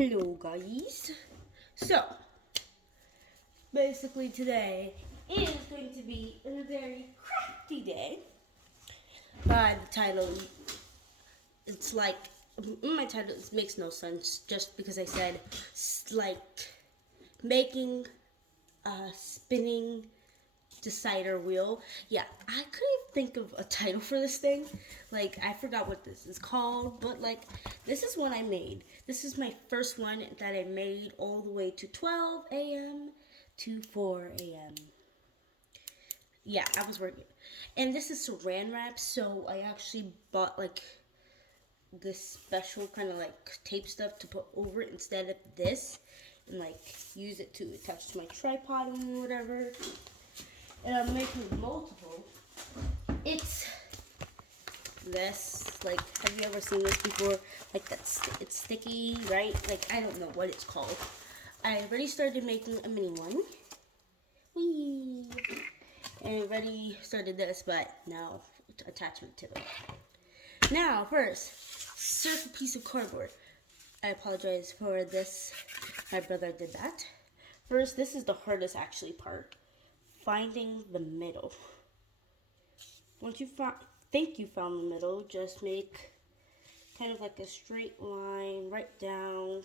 Hello guys. So, basically today is going to be a very crafty day. By the title, it's like, in my title it makes no sense just because I said, like, making a spinning decider wheel. Yeah, I couldn't think of a title for this thing. Like, I forgot what this is called, but like, this is one I made. This is my first one that I made all the way to 12 a.m. to 4 a.m. Yeah, I was working. And this is saran wrap, so I actually bought like this special kind of like tape stuff to put over it instead of this, and like use it to attach to my tripod and whatever. And I'm making multiple. It's this, like, have you ever seen this before? Like, it's sticky, right? Like, I don't know what it's called. I already started making a mini one. Whee! And I already started this, but no attachment to it. Now, first, circle piece of cardboard. I apologize for this. My brother did that. First, this is the hardest actually part. Finding the middle. Once you think you found the middle, just make kind of like a straight line right down.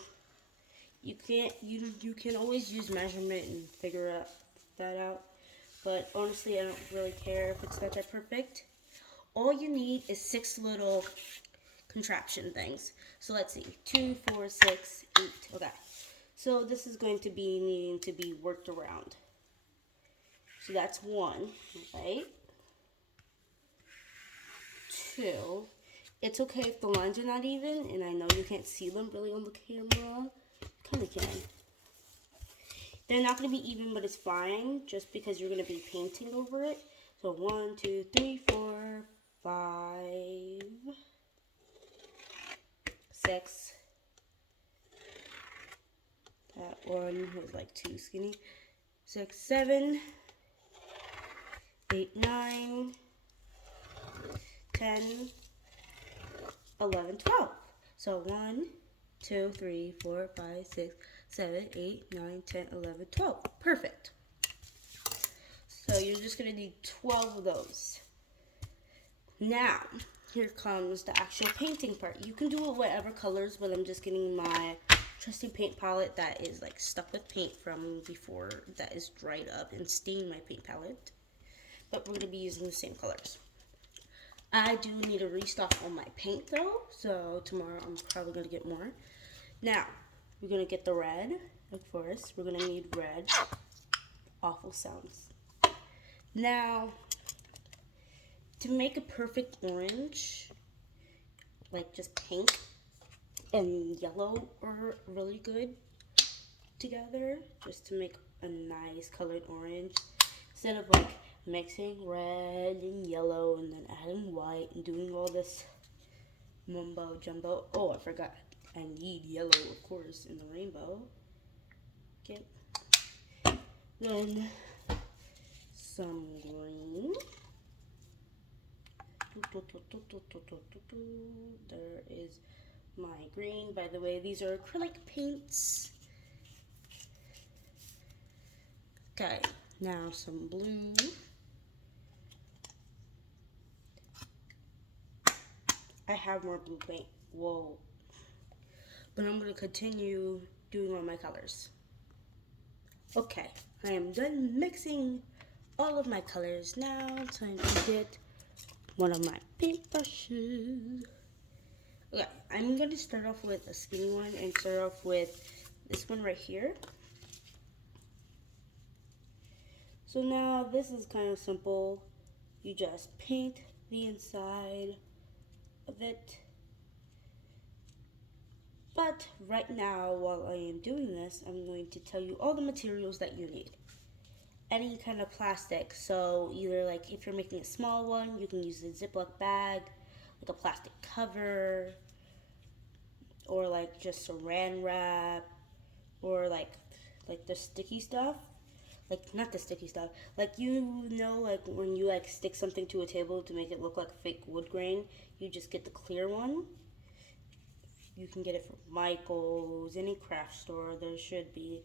You can always use measurement and figure that out, but honestly I don't really care if it's not that perfect. All you need is 6 little contraption things. So let's see, 2, 4, 6, 8. Okay, so this is going to be needing to be worked around. So that's 1, right? 2. It's okay if the lines are not even, and I know you can't see them really on the camera. Kind of can. They're not going to be even, but it's fine, just because you're going to be painting over it. So 1, 2, 3, 4, 5, 6. That one was like too skinny. 6, 7, 8, 9, 10, 11, 12. So 1, 2, 3, 4, 5, 6, 7, 8, 9, 10, 11, 12. Perfect. So you're just going to need 12 of those. Now, here comes the actual painting part. You can do it whatever colors, but I'm just getting my trusty paint palette that is like stuck with paint from before, that is dried up, and stained my paint palette. But we're going to be using the same colors. I do need to restock on my paint though, so tomorrow I'm probably going to get more. Now, we're going to get the red, of course. We're going to need red. Awful sounds. Now, to make a perfect orange, like just pink and yellow are really good together, just to make a nice colored orange. Instead of like mixing red and yellow and then adding white and doing all this mumbo jumbo. Oh, I forgot. I need yellow, of course, in the rainbow. Okay. Then some green. There is my green. By the way, these are acrylic paints. Okay, now some blue. I have more blue paint. Whoa. But I'm going to continue doing all my colors. Okay, I am done mixing all of my colors. Now time to get one of my paintbrushes. Okay, I'm going to start off with a skinny one and start off with this one right here. So now this is kind of simple. You just paint the inside of it. But right now, while I am doing this, I'm going to tell you all the materials that you need. Any kind of plastic, so either like if you're making a small one, you can use a Ziploc bag, like a plastic cover, or like just saran wrap, or like the sticky stuff. Like, not the sticky stuff, like, you know, like when you like stick something to a table to make it look like fake wood grain, you just get the clear one. you can get it from Michael's, any craft store. There should be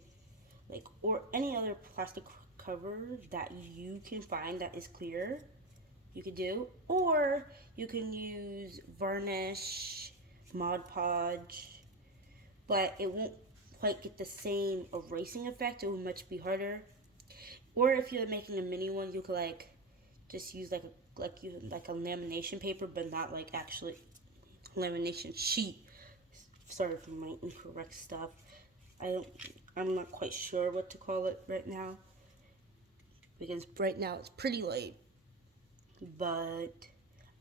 like, or any other plastic cover that you can find that is clear. You could do, or you can use varnish, Mod Podge, but it won't quite get the same erasing effect. It will much be harder. Or if you're making a mini one, you could like just use like a lamination paper, but not like actually lamination sheet. Sorry for my incorrect stuff. I'm not quite sure what to call it right now because right now it's pretty late. But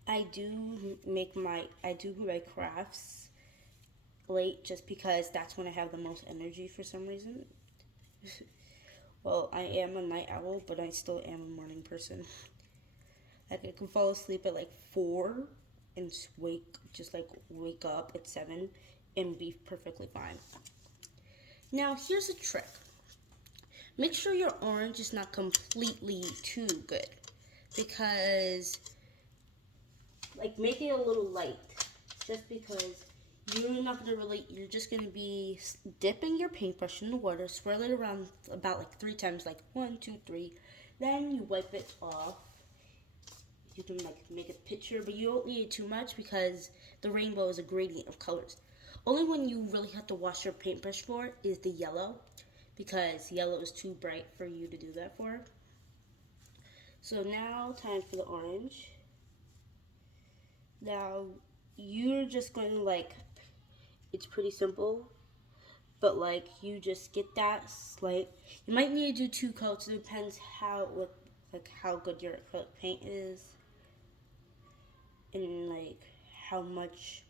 I do my crafts late just because that's when I have the most energy for some reason. Well, I am a night owl, but I still am a morning person. Like I can fall asleep at like 4 and wake up at 7 and be perfectly fine. Now, here's a trick. Make sure your orange is not completely too good because like make it a little light just because you're just going to be dipping your paintbrush in the water, swirl it around about like 3 times, like 1, 2, 3. Then you wipe it off. You can like make a picture, but you don't need it too much because the rainbow is a gradient of colors. Only when you really have to wash your paintbrush for is the yellow, because yellow is too bright for you to do that for. So now time for the orange. Now you're just going to like, it's pretty simple, but like you just get that slight. You might need to do 2 coats. It depends how good your acrylic paint is and like how much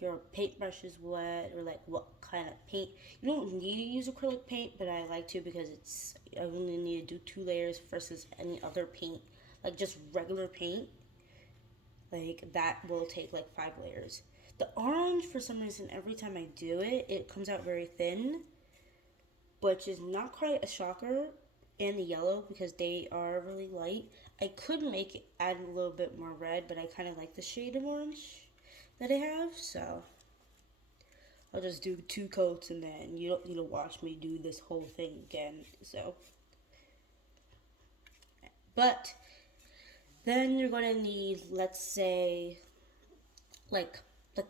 your paintbrush is wet or like what kind of paint. You don't need to use acrylic paint, but I like to because I only need to do 2 layers versus any other paint, like just regular paint. Like that will take like 5 layers. The orange, for some reason, every time I do it, it comes out very thin, which is not quite a shocker. And the yellow, because they are really light. I could add a little bit more red, but I kind of like the shade of orange that I have, so I'll just do 2 coats and then you don't need to watch me do this whole thing again. So, but then you're gonna need, let's say, like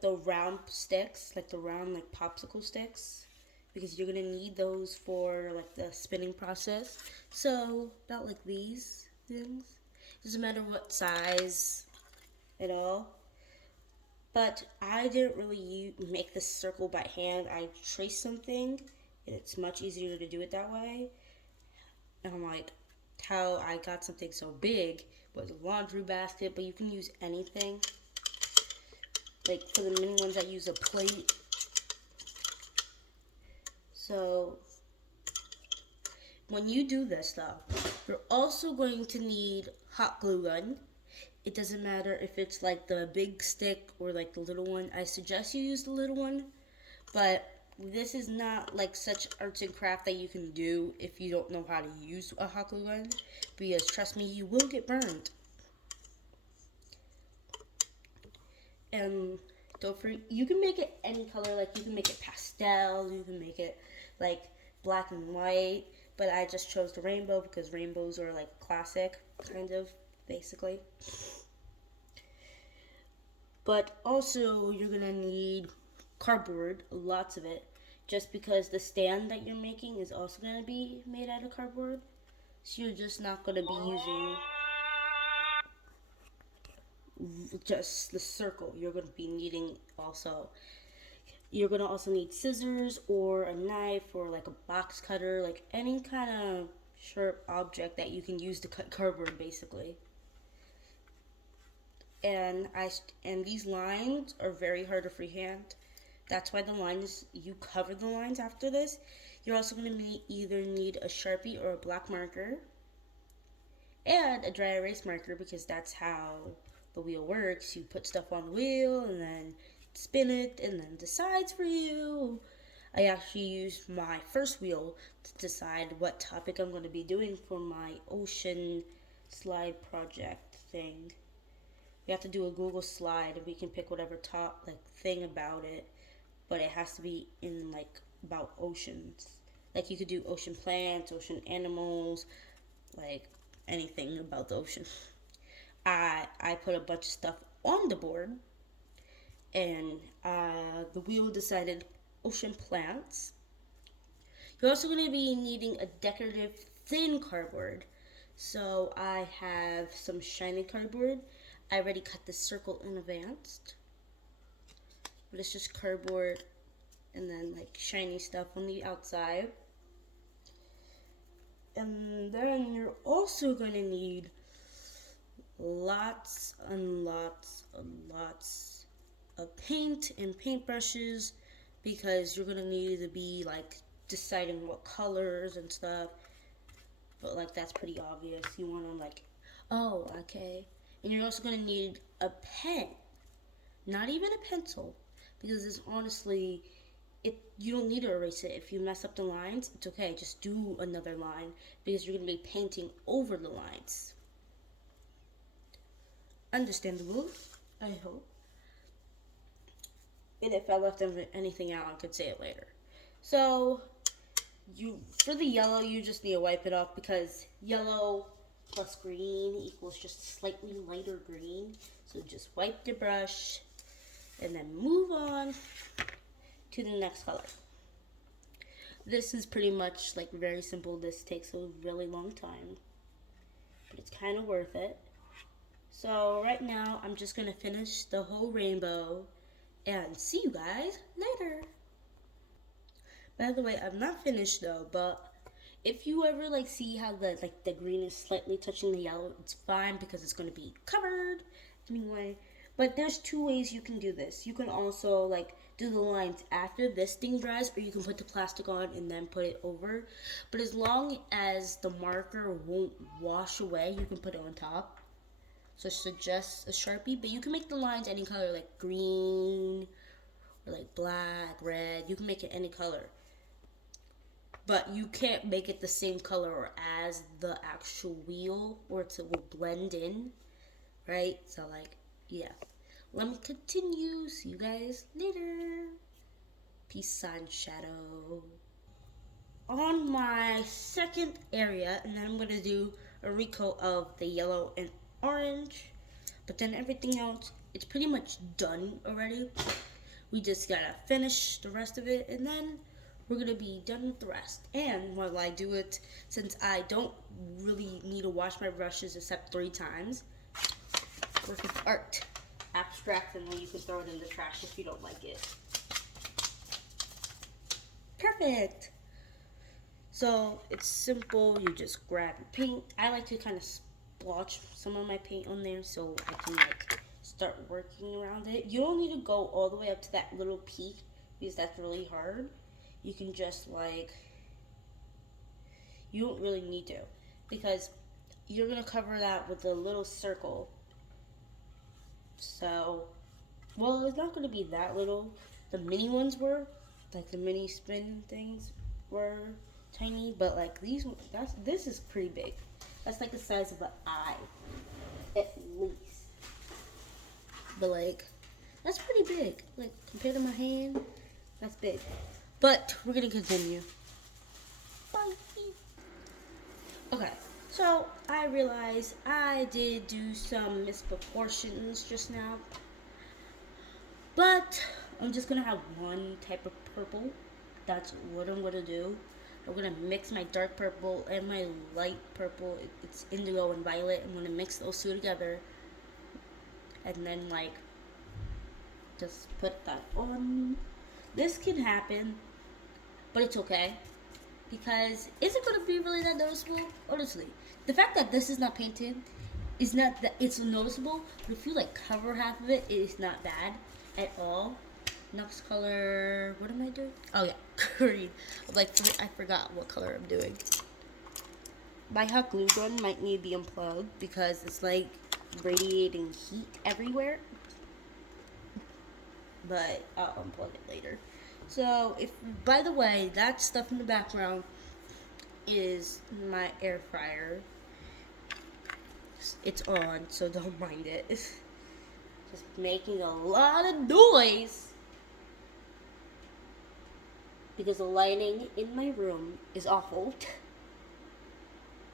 the round sticks, like the round like popsicle sticks, because you're gonna need those for like the spinning process. So about like these things. Doesn't matter what size at all. But I didn't really make this circle by hand. I traced something, and it's much easier to do it that way. And I'm like, how I got something so big was a laundry basket, but you can use anything. Like for the mini ones, I use a plate. So when you do this though, you're also going to need hot glue gun. It doesn't matter if it's like the big stick or like the little one. I suggest you use the little one, but this is not like such arts and craft that you can do if you don't know how to use a hot glue gun, because trust me, you will get burned. And don't forget, you can make it any color. Like you can make it pastel, you can make it like black and white, but I just chose the rainbow because rainbows are like classic, kind of, basically. But also you're gonna need cardboard, lots of it, just because the stand that you're making is also gonna be made out of cardboard. So you're just not gonna be using just the circle. You're gonna be needing also. You're gonna also need scissors or a knife or like a box cutter, like any kind of sharp object that you can use to cut cardboard, basically. And these lines are very hard to freehand. That's why you cover the lines after this. You're also going to either need a Sharpie or a black marker and a dry erase marker, because that's how the wheel works. You put stuff on the wheel and then spin it and then decides for you. I actually used my first wheel to decide what topic I'm going to be doing for my ocean slide project thing. We have to do a Google slide and we can pick whatever thing about it. but it has to be in like about oceans. Like you could do ocean plants, ocean animals, like anything about the ocean. I put a bunch of stuff on the board, and the wheel decided ocean plants. You're also going to be needing a decorative thin cardboard. So I have some shiny cardboard. I already cut the circle in advance, but it's just cardboard and then like shiny stuff on the outside. And then you're also going to need lots and lots and lots of paint and paintbrushes, because you're going to need to be like deciding what colors and stuff. But like that's pretty obvious. You want to like, oh, okay. And you're also going to need a pen, not even a pencil, because it's honestly, you don't need to erase it. If you mess up the lines, it's okay. Just do another line, because you're going to be painting over the lines. Understandable, I hope. And if I left anything out, I could say it later. So, for the yellow, you just need to wipe it off, because yellow plus green equals just slightly lighter green. So just wipe the brush and then move on to the next color. This is pretty much like very simple. This takes a really long time, but it's kind of worth it. So right now I'm just gonna finish the whole rainbow and see you guys later. By the way, I'm not finished though, but if you ever like see how the green is slightly touching the yellow, it's fine, because it's gonna be covered anyway. But there's two ways you can do this. You can also like do the lines after this thing dries, or you can put the plastic on and then put it over. But as long as the marker won't wash away, you can put it on top. So I suggest a Sharpie, but you can make the lines any color, like green or like black, red. You can make it any color. But you can't make it the same color as the actual wheel, or it will blend in, right? So like, yeah. Let me continue. See you guys later. Peace, sun, shadow. On my second area, and then I'm going to do a recoat of the yellow and orange. But then everything else, it's pretty much done already. We just gotta finish the rest of it, and then we're gonna be done with the rest. And while I do it, since I don't really need to wash my brushes except 3 times, work of art. Abstract, and then you can throw it in the trash if you don't like it. Perfect! So it's simple. You just grab your paint. I like to kind of splotch some of my paint on there so I can like start working around it. You don't need to go all the way up to that little peak, because that's really hard. You can just like, you don't really need to, because you're gonna cover that with a little circle. So, well, it's not gonna be that little. The mini ones were, like the mini spin things were tiny, but like this is pretty big. That's like the size of an eye, at least. But like, that's pretty big. Like compared to my hand, that's big. But we're gonna continue. Bye. Okay, so I realized I did do some misproportions just now. But I'm just gonna have one type of purple. That's what I'm gonna do. I'm gonna mix my dark purple and my light purple. It's indigo and violet. I'm gonna mix those two together. And then like, just put that on. This can happen, but it's okay. Because is it gonna be really that noticeable? Honestly, the fact that this is not painted is not that it's noticeable. But if you like cover half of it, it is not bad at all. Next color, what am I doing? Oh yeah, green. Like I forgot what color I'm doing. My hot glue gun might need to be unplugged because it's like radiating heat everywhere. But I'll unplug it later. So, by the way, that stuff in the background is my air fryer. It's on, so don't mind it. It's just making a lot of noise. because the lighting in my room is awful.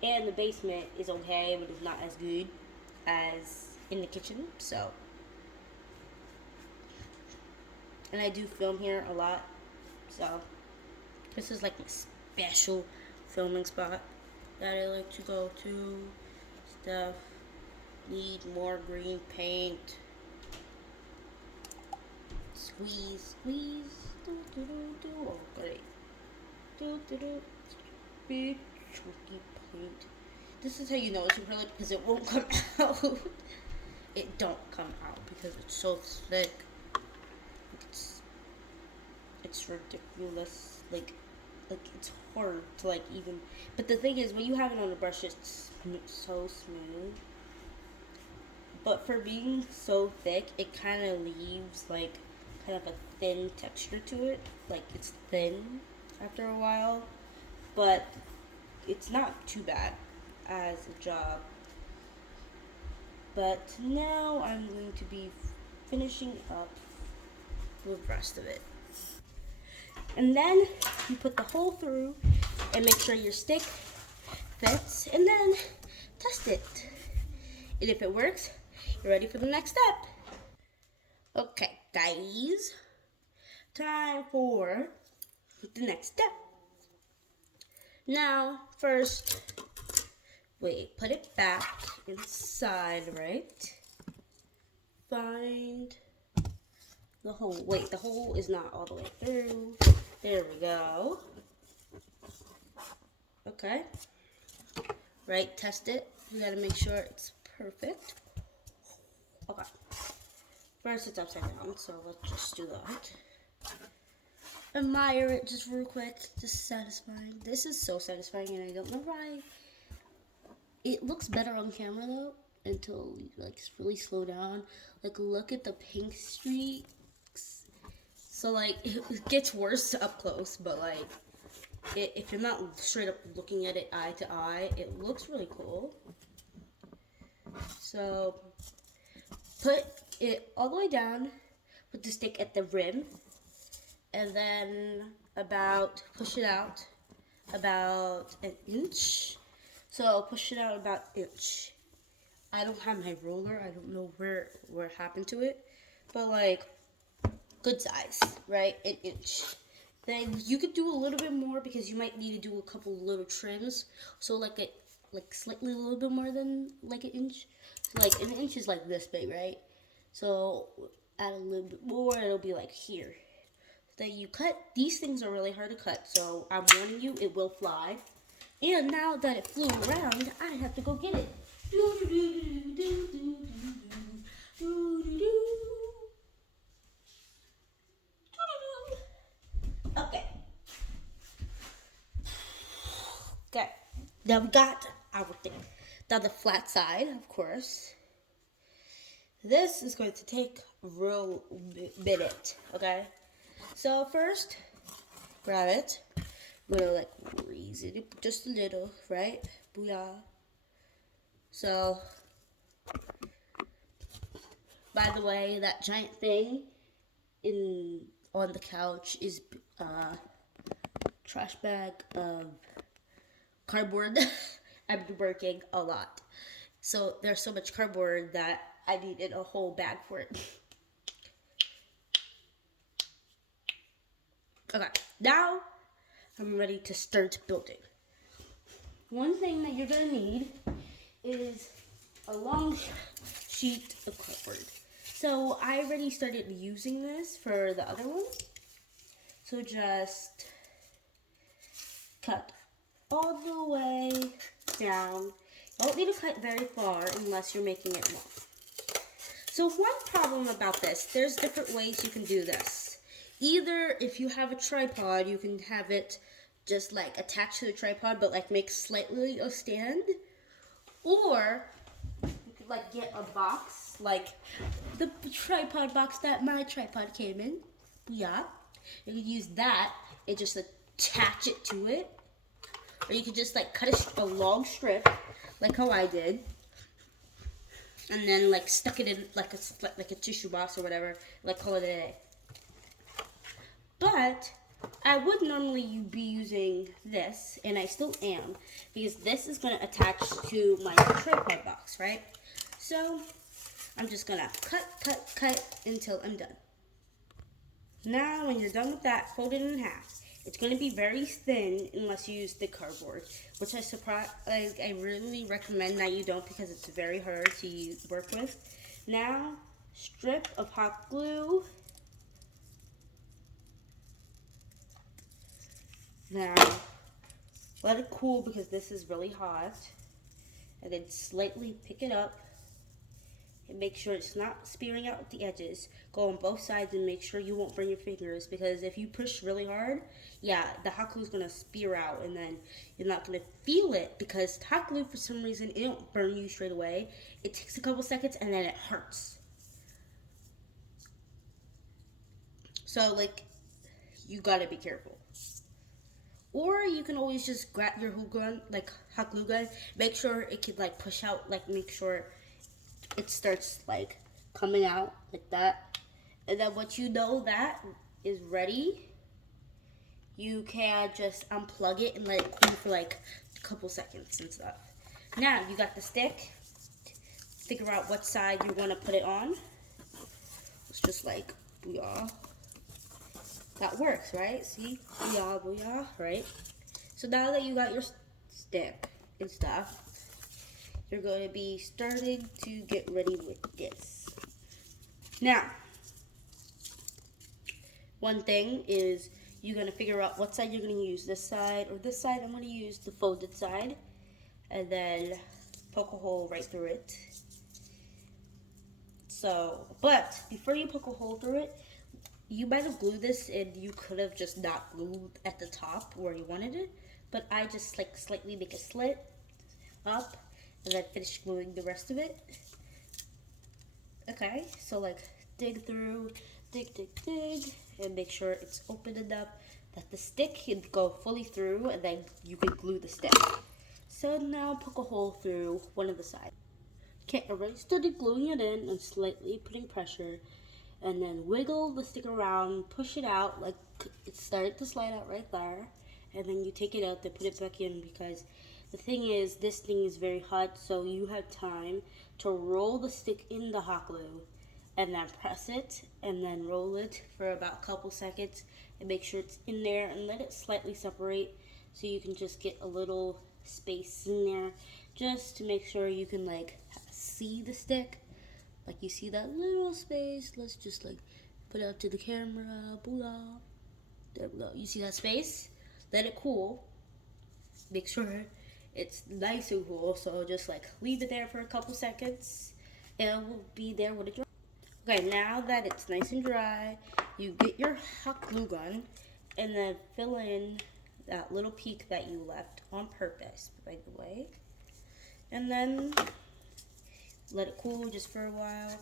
And the basement is okay, but it's not as good as in the kitchen. So, and I do film here a lot. So, this is like my special filming spot that I like to go to. Stuff. Need more green paint. Squeeze, squeeze. Do, do, do, do. Oh, great. Do, do, do. Big, tricky paint. This is how you know it's acrylic because it won't come out. It don't come out because it's so thick. It's ridiculous. Like it's hard to like even. But the thing is, when you have it on the brush, it's so smooth. But for being so thick, it kind of leaves like kind of a thin texture to it. Like it's thin after a while, but it's not too bad as a job. But now I'm going to be finishing up the rest of it. And then you put the hole through and make sure your stick fits and then test it. And if it works, you're ready for the next step. Okay, guys, time for the next step. Now, first, wait, put it back inside, right? Find the hole. Wait, the hole is not all the way through. There we go. Okay. Right, test it. You gotta make sure it's perfect. Okay. First, it's upside down, so let's just do that. Admire it just real quick. Just satisfying. This is so satisfying, and I don't know why. It looks better on camera though until you like really slow down. Like look at the pink streaks. So like it gets worse up close, but like if you're not straight up looking at it eye to eye, it looks really cool. So put it all the way down. Put the stick at the rim, and then push it out about an inch. So push it out about an inch. I don't have my ruler. I don't know where it happened to it, but like good size, right? An inch. Then you could do a little bit more because you might need to do a couple little trims. So like slightly a little bit more than like an inch. So like an inch is like this big, right? So add a little bit more, it'll be like here. That you cut. These things are really hard to cut, so I'm warning you, it will fly. And now that it flew around, I have to go get it. Okay. Okay. Now we got our thing. Now the flat side, of course. This is going to take a real minute, okay? So first, grab it. I'm gonna like raise it just a little, right? Booyah. So, by the way, that giant thing on the couch is a trash bag of cardboard. I've been working a lot. So there's so much cardboard that I needed a whole bag for it. Okay, now I'm ready to start building. One thing that you're gonna need is a long sheet of cardboard. So I already started using this for the other one. So just cut all the way down. You don't need to cut very far unless you're making it long. So one problem about this, there's different ways you can do this. Either if you have a tripod, you can have it just like attached to the tripod, but like make slightly a stand. Or you could like get a box, like the tripod box that my tripod came in. Yeah. You could use that and just attach it to it. Or you could just like cut a long strip, like how I did. And then like stuck it in like a tissue box or whatever, like call it a day. But I would normally be using this, and I still am, because this is going to attach to my tripod box, right? So I'm just going to cut until I'm done. Now, when you're done with that, fold it in half. It's going to be very thin unless you use the cardboard, which I really recommend that you don't because it's very hard to work with. Now, strip of hot glue. Now, let it cool because this is really hot. And then slightly pick it up and make sure it's not spearing out at the edges. Go on both sides and make sure you won't burn your fingers, because if you push really hard, yeah, the hot glue is gonna spear out, and then you're not gonna feel it because hot glue, for some reason, it don't burn you straight away. It takes a couple seconds and then it hurts. So like, you gotta be careful. Or you can always just grab your glue gun, like hot glue gun, make sure it can like push out, like make sure it starts like coming out like that. And then once you know that is ready, you can just unplug it and let it cool for like a couple seconds and stuff. Now you got the stick. Figure out what side you want to put it on. It's just like booyah. That works, right? See? Booyah, booyah, right? So now that you got your stick and stuff, you're going to be starting to get ready with this. Now, one thing is you're going to figure out what side you're going to use. This side or this side. I'm going to use the folded side. And then poke a hole right through it. So, but before you poke a hole through it, you might have glued this and you could have just not glued at the top where you wanted it. But I just like slightly make a slit up and then finish gluing the rest of it. Okay, so like dig through, dig, and make sure it's open enough that the stick can go fully through, and then you can glue the stick. So now poke a hole through one of the sides. Okay, I already started gluing it in and slightly putting pressure, and then wiggle the stick around, push it out, like it started to slide out right there, and then you take it out to put it back in, because the thing is, this thing is very hot, so you have time to roll the stick in the hot glue, and then press it, and then roll it for about a couple seconds, and make sure it's in there, and let it slightly separate, so you can just get a little space in there, just to make sure you can like see the stick. Like you see that little space. Let's just like put it out to the camera. Booyah. There we go. You see that space? Let it cool. Make sure it's nice and cool. So just like leave it there for a couple seconds, and it will be there when it dries. Okay, now that it's nice and dry, you get your hot glue gun and then fill in that little peak that you left on purpose, by the way. And then let it cool just for a while.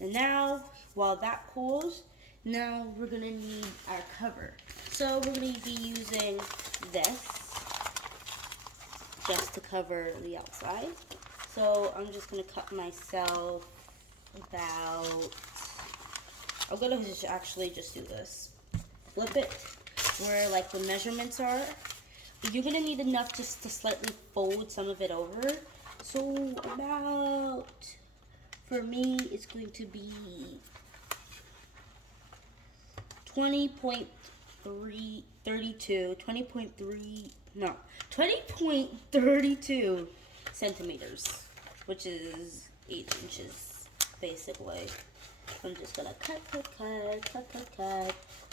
And now, while that cools, now we're going to need our cover. So we're going to be using this just to cover the outside. So I'm just going to cut myself about, I'm going to just actually just do this. Flip it where like the measurements are. You're going to need enough just to slightly fold some of it over. So about, for me, it's going to be 20.32 centimeters, which is 8 inches, basically. I'm just gonna cut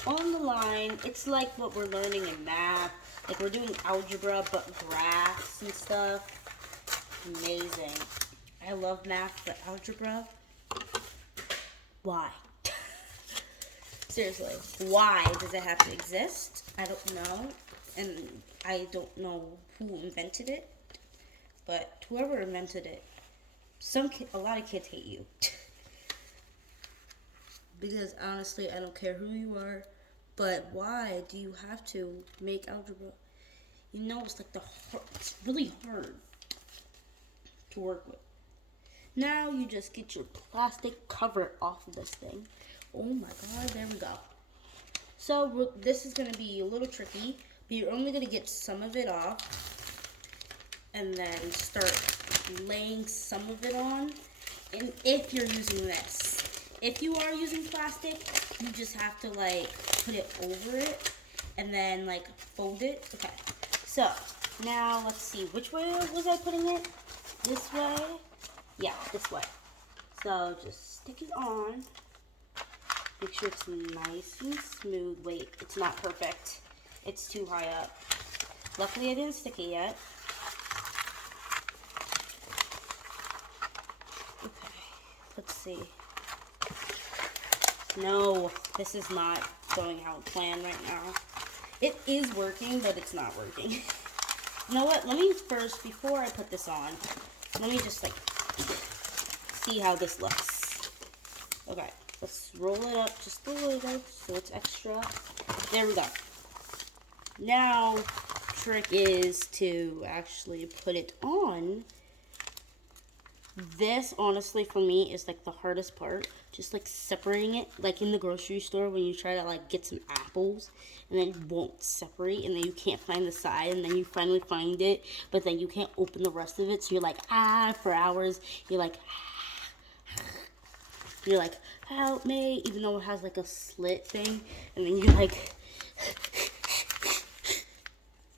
on the line. It's like what we're learning in math. Like we're doing algebra, but graphs and stuff. Amazing. I love math, but algebra, why? Seriously, why does it have to exist? I don't know, and I don't know who invented it, but whoever invented it, a lot of kids hate you. Because honestly, I don't care who you are, but why do you have to make algebra? You know, it's like it's really hard to work with. Now you just get your plastic cover off of this thing. Oh my god, there we go. So this is going to be a little tricky, but you're only going to get some of it off and then start laying some of it on. And if you're using this, if you are using plastic, you just have to like put it over it and then like fold it. Okay, so now let's see, which way was I putting it? This way? Yeah, this way. So just stick it on. Make sure it's nice and smooth. Wait, it's not perfect. It's too high up. Luckily I didn't stick it yet. Okay, let's see. No, this is not going how it's planned right now. It is working, but it's not working. You know what? Let me first, before I put this on, let me just like see how this looks. Okay, let's roll it up just a little so it's extra. There we go. Now, trick is to actually put it on. This, honestly, for me, is like the hardest part. Just like separating it, like in the grocery store when you try to like get some apples and then it won't separate and then you can't find the side and then you finally find it, but then you can't open the rest of it. So you're like, for hours. You're like, help me, even though it has like a slit thing. And then you're like,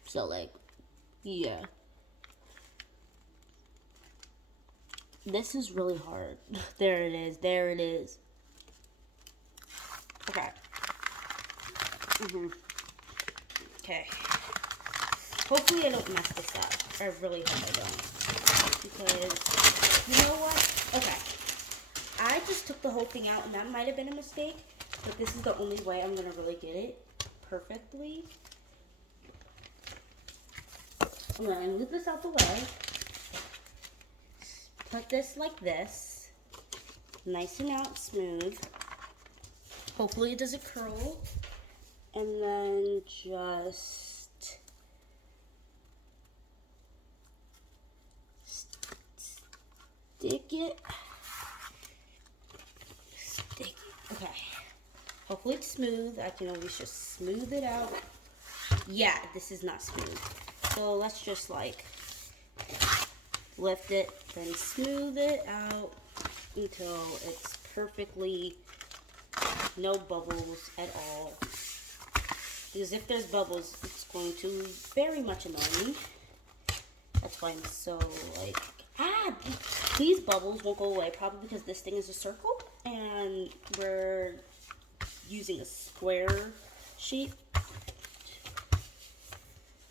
so like, yeah. This is really hard. There it is. There it is. Okay. Okay. Hopefully I don't mess this up. I really hope I don't. Because, you know what? Okay. I just took the whole thing out, and that might have been a mistake. But this is the only way I'm going to really get it perfectly. I'm going to move this out the way. Put this like this, nice and out, smooth. Hopefully it doesn't curl. And then just stick it. Okay. Hopefully it's smooth. I can always just smooth it out. Yeah, this is not smooth. So let's just like lift it, then smooth it out until it's perfectly no bubbles at all. Because if there's bubbles, it's going to very much annoy me. That's why I'm so like, these bubbles won't go away probably because this thing is a circle and we're using a square shape.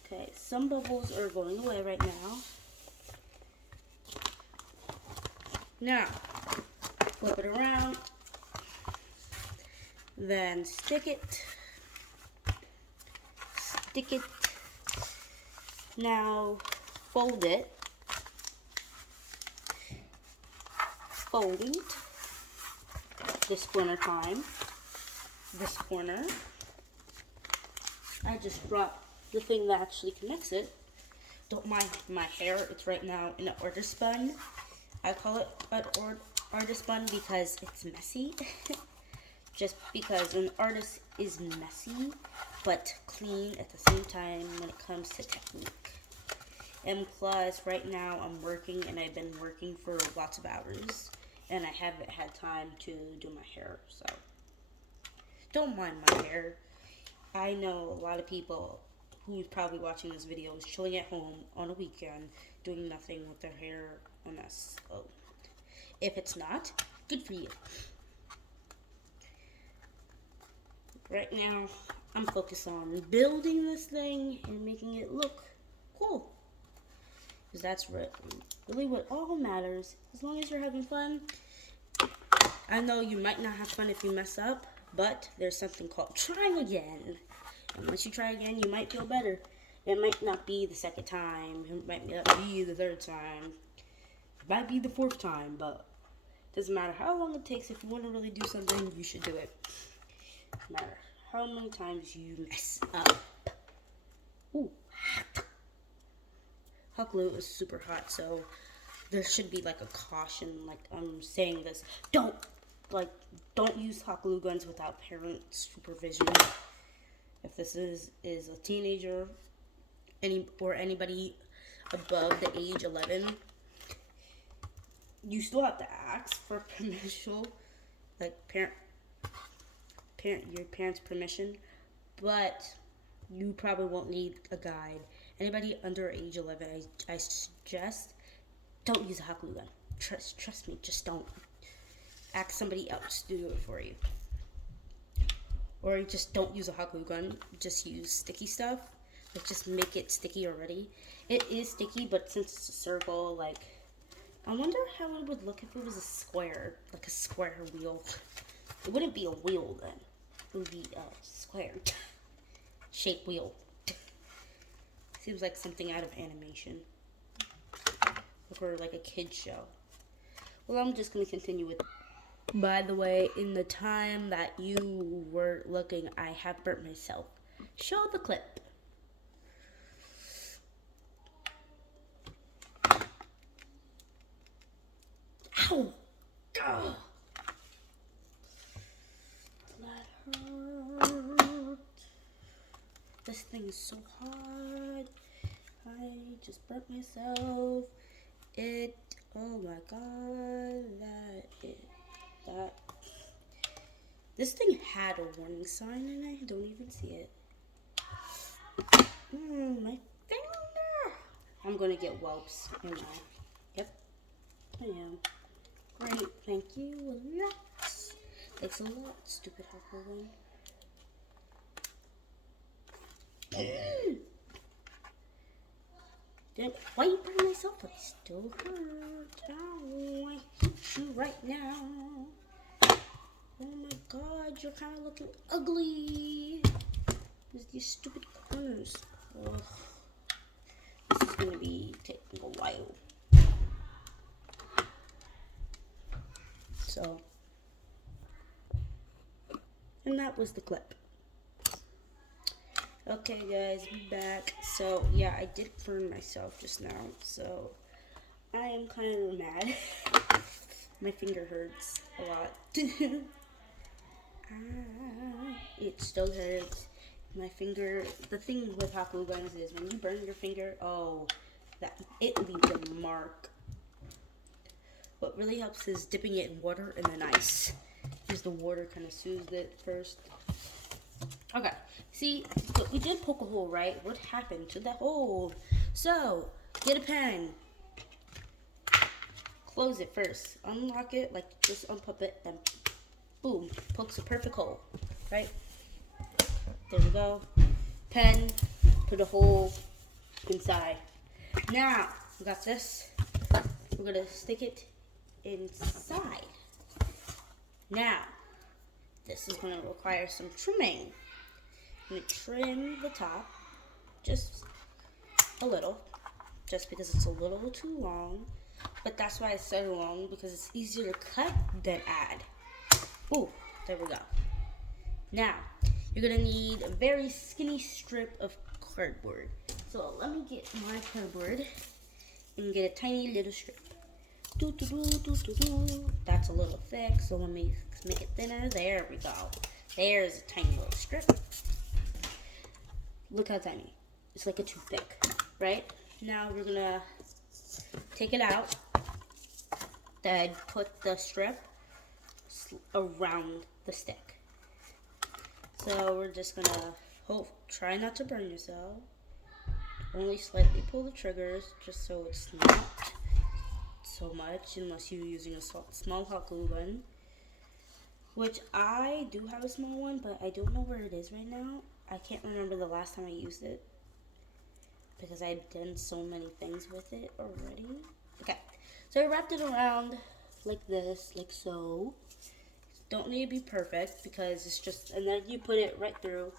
Okay, some bubbles are going away right now. Now, flip it around, then stick it, now fold it, this corner time, this corner. I just dropped the thing that actually connects it. Don't mind my hair, it's right now in an artist bun. I call it an artist bun because it's messy. Just because an artist is messy, but clean at the same time when it comes to technique. And plus, right now I'm working and I've been working for lots of hours. And I haven't had time to do my hair, so don't mind my hair. I know a lot of people who's probably watching this video is chilling at home on a weekend doing nothing with their hair a mess. Oh, if it's not, good for you. Right now, I'm focused on building this thing and making it look cool. Because that's really what all matters. As long as you're having fun. I know you might not have fun if you mess up, but there's something called trying again. And once you try again, you might feel better. It might not be the second time. It might not be the third time. It might be the fourth time, but it doesn't matter how long it takes. If you want to really do something, you should do it. No matter how many times you mess up. Ooh, hot. Hot glue is super hot, so there should be like a caution, like I'm saying this. Don't use hot glue guns without parent supervision. If this is a teenager, or anybody above the age 11, you still have to ask for permission, like your parents' permission, but you probably won't need a guide. Anybody under age 11, I suggest don't use a hot glue gun. Trust me, just don't. Ask somebody else to do it for you. Or just don't use a hot glue gun. Just use sticky stuff. Like, just make it sticky already. It is sticky, but since it's a circle, like, I wonder how it would look if it was a square, like a square wheel. It wouldn't be a wheel then. It would be a square shaped wheel. Seems like something out of animation. Or like a kid's show. Well, I'm just going to continue with. By the way, in the time that you were looking, I have burnt myself. Show the clip. Ow! Ugh. That hurt. This thing is so hard. I just burnt myself. Oh my god, this thing had a warning sign and I don't even see it. My finger. I'm gonna get whelps, am I? Yep, I am. Great, thank you. Thanks a lot, stupid hot glue gun. Why you burn myself? I still hurt. Ow, I hate you right now. Oh my god, you're kind of looking ugly. With these stupid corners. Ugh. This is going to be taking a while. So, and that was the clip. Okay guys, we're back. So yeah, I did burn myself just now, so I am kind of mad. My finger hurts a lot. It still hurts. My finger, the thing with hot glue guns is when you burn your finger, it leaves a mark. What really helps is dipping it in water and then ice, because the water kind of soothes it first. Okay, see, but we did poke a hole, right? What happened to the hole? So, get a pen. Close it first. Unlock it, like just unpop it, and boom, pokes a perfect hole, right? There we go. Pen, put a hole inside. Now, we got this. We're gonna stick it inside. Now, this is gonna require some trimming. I'm going to trim the top just a little, just because it's a little too long. But that's why I said long, because it's easier to cut than add. Ooh, there we go. Now, you're going to need a very skinny strip of cardboard. So let me get my cardboard and get a tiny little strip. That's a little thick, so let me make it thinner. There we go. There's a tiny little strip. Look how tiny. It's like a toothpick, right? Now we're gonna take it out, then put the strip around the stick. So we're just gonna try not to burn yourself. Only slightly pull the triggers, just so it's not so much, unless you're using a small hot glue gun. Which I do have a small one, but I don't know where it is right now. I can't remember the last time I used it, because I've done so many things with it already. Okay, so I wrapped it around like this, like so. Don't need to be perfect, because it's just, and then you put it right through,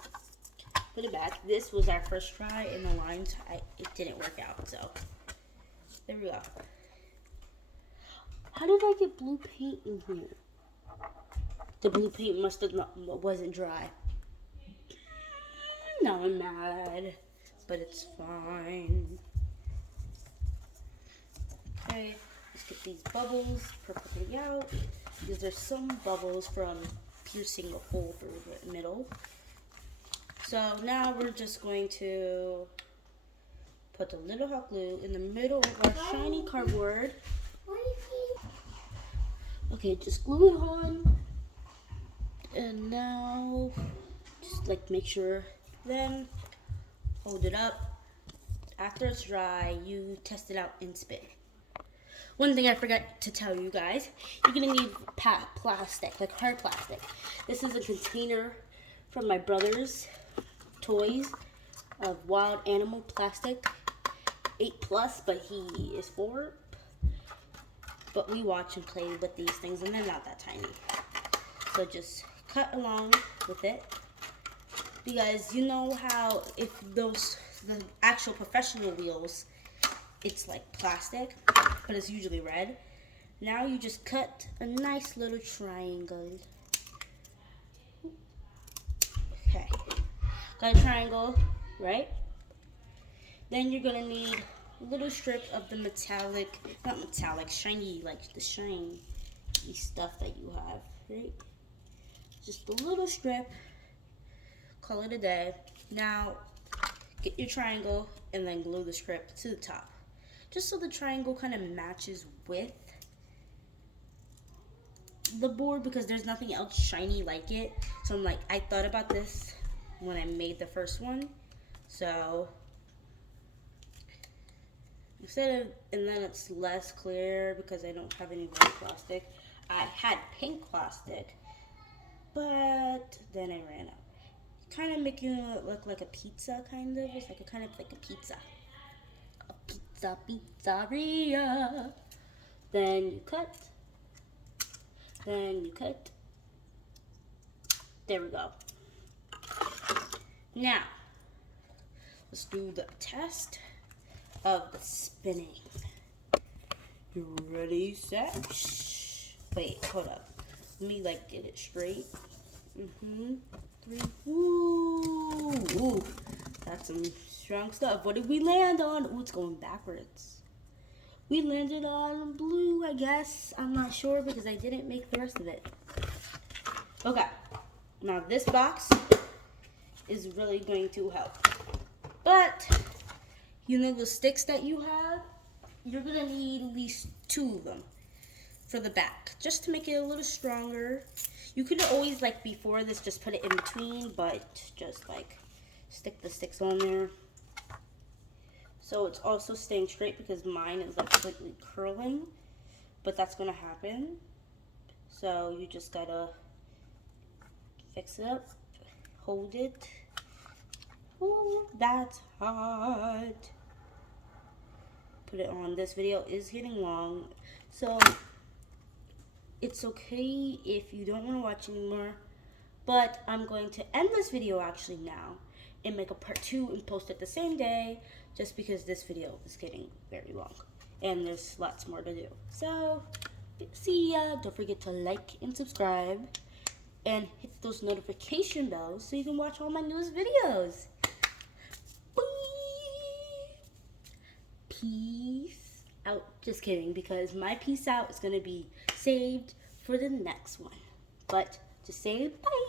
put it back. This was our first try, and the lines, it didn't work out, so there we go. How did I get blue paint in here? The blue paint wasn't dry. Now I'm mad, but it's fine. Okay, let's get these bubbles perfectly out, because there's some bubbles from piercing a hole through the middle. So now we're just going to put the little hot glue in the middle of our shiny cardboard. Okay, just glue it on. And now, just like make sure, then hold it up. After it's dry, you test it out and spin. One thing I forgot to tell you guys, you're gonna need plastic, like hard plastic. This is a container from my brother's toys of wild animal plastic, 8+, but he is 4. But we watch and play with these things, and they're not that tiny. So just cut along with it. Because you know how if the actual professional wheels, it's like plastic, but it's usually red. Now you just cut a nice little triangle. Okay, got a triangle, right? Then you're gonna need a little strip of the not metallic, shiny, like the shiny stuff that you have, right? Just a little strip. Call it a day. Now, get your triangle and then glue the strip to the top. Just so the triangle kind of matches with the board, because there's nothing else shiny like it. So I'm like, I thought about this when I made the first one. So, and then it's less clear because I don't have any white plastic. I had pink plastic, but then I ran out. Kind of making it look like a pizza, kind of. It's like kind of like a pizza. A pizzeria. Then you cut. Then you cut. There we go. Now, let's do the test of the spinning. You ready, set? Wait, hold up. Let me like get it straight. 3. Ooh, that's some strong stuff. What did we land on? Ooh, it's going backwards. We landed on blue, I guess. I'm not sure because I didn't make the rest of it. Okay, now this box is really going to help. But, you know the sticks that you have? You're gonna need at least 2 of them for the back, just to make it a little stronger. You could always, like before this, just put it in between, but just like stick the sticks on there. So it's also staying straight because mine is like slightly curling, but that's gonna happen. So you just gotta fix it up, hold it. Ooh, that's hot. Put it on. This video is getting long, so it's okay if you don't want to watch anymore, but I'm going to end this video actually now and make a part 2 and post it the same day, just because this video is getting very long and there's lots more to do. So, see ya. Don't forget to like and subscribe and hit those notification bells so you can watch all my newest videos. Peace out. Just kidding, because my peace out is going to be saved for the next one. But just say bye.